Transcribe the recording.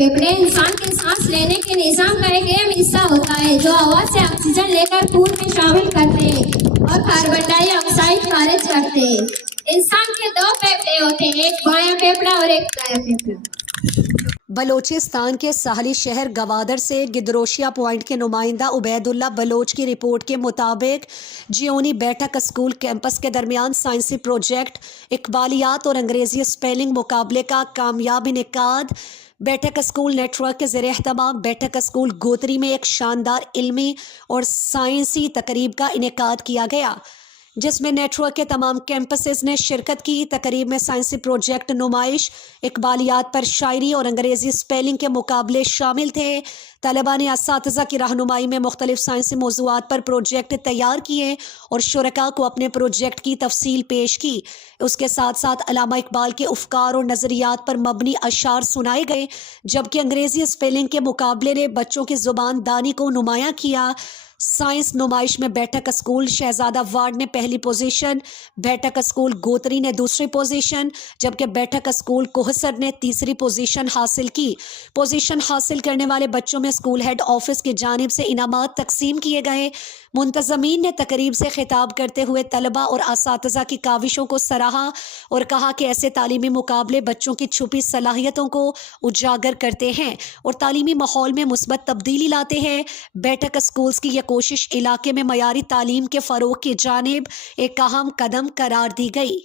फेफड़े इंसान के सांस लेने के निजाम का एक अहम हिस्सा होता है, जो हवा से ऑक्सीजन लेकर खून में शामिल करते हैं और कार्बन डाइऑक्साइड खारिज करते हैं। इंसान के दो फेफड़े होते हैं, एक बायां फेफड़ा और एक दायां फेफड़ा। बलोचिस्तान के साहली शहर गवादर से गिदरोशिया पॉइंट के नुमाइंदा उबैदुल्ला बलोच की रिपोर्ट के मुताबिक जियोनी बैठक स्कूल कैंपस के दरमियान साइंसी प्रोजेक्ट इकबालियात और अंग्रेजी स्पेलिंग मुकाबले का कामयाब इनेकाद। बैठक स्कूल नेटवर्क के ज़रिए एहतमाम बैठक स्कूल गोतरी में एक शानदार इल्मी और साइंसी तकरीब का इनेकाद किया गया, जिसमें नेटवर्क के तमाम कैंपसेस ने शिरकत की। तकरीब में साइंसी प्रोजेक्ट नुमाइश, इकबालियात पर शायरी और अंग्रेजी स्पेलिंग के मुकाबले शामिल थे। तलबा ने असातिज़ा की रहनुमाई में मुख्तलिफ साइंसी मौज़ूआत पर प्रोजेक्ट तैयार किए और शुरका को अपने प्रोजेक्ट की तफसील पेश की। उसके साथ साथ अल्लामा इकबाल के अफ़कार और नज़रियात पर मबनी अशार सुनाए गए, जबकि अंग्रेजी स्पेलिंग के मुकाबले ने बच्चों की ज़ुबान दानी को नुमाया किया। साइंस नुमाइश में बैठक स्कूल शहजादा वार्ड ने पहली पोजीशन, बैठक स्कूल गोतरी ने दूसरी पोजीशन, जबकि बैठक स्कूल कोहसर ने तीसरी पोजीशन हासिल की। पोजीशन हासिल करने वाले बच्चों में स्कूल हेड ऑफिस की जानिब से इनामात तकसीम किए गए। मुंतज़मीन ने तकरीब से खिताब करते हुए तलबा और असातिज़ा की काविशों को सराहा और कहा कि ऐसे तालीमी मुकाबले बच्चों की छुपी सलाहियतों को उजागर करते हैं और तालीमी माहौल में मुस्बत तब्दीली लाते हैं। बैठक स्कूल्स की यह कोशिश इलाके में मयारी तालीम के फ़रोग़ की जानिब एक अहम कदम करार दी गई।